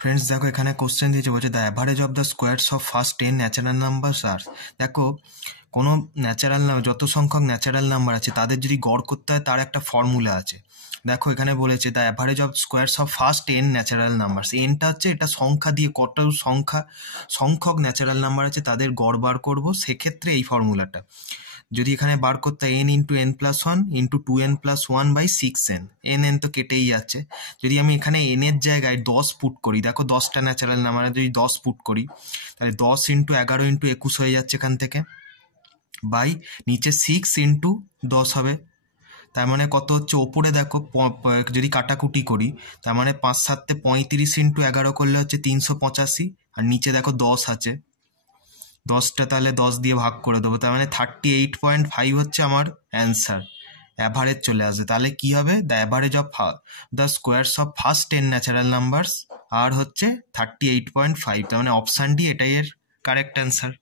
Friends দেখো এখানে question দিয়েছে, বলছে the average of the squares of first 10 natural numbers আর। দেখো কোনো ন্যাচারাল যত সংখ্যক ন্যাচারাল নাম্বার আছে তাদের যদি গড় করতে হয় তার একটা ফর্মুলা আছে। দেখো এখানে বলেছে the average of squares of first 10 natural numbers. এনটা হচ্ছে এটা সংখ্যা দিয়ে কত সংখ্যক ন্যাচারাল নাম্বার আছে তাদের গড় বার করবো, সেক্ষেত্রে এই ফর্মুলাটা। যদি এখানে বার করতে n into n plus one into 2n plus one by 6n, n তো কেটেই যাচ্ছে। যদি আমি এখানে n এর জায়গায় 10 পুট করি, দেখো 10টা ন্যাচারাল নাম্বার, যদি 10 পুট করি তাহলে 10 ইন্টু 11 ইন্টু 21 হয়ে যাচ্ছে এখান থেকে, বাই নিচে 6 ইন্টু 10 হবে। তার মানে কত হচ্ছে, ওপরে দেখো যদি কাটাকুটি করি তার মানে 5 7 35 ইন্টু 11 করলে হচ্ছে 385, আর নিচে দেখো 10 আছে, 10টা তাহলে 10 দিয়ে ভাগ করে দেবো, তার মানে 38.5 হচ্ছে আমার অ্যান্সার। অ্যাভারেজ চলে আসবে, তাহলে কি হবে, the average of the squares of first 10 natural numbers আর হচ্ছে 38.5, তার মানে অপশান ডি এটাই এর কারেক্ট অ্যান্সার।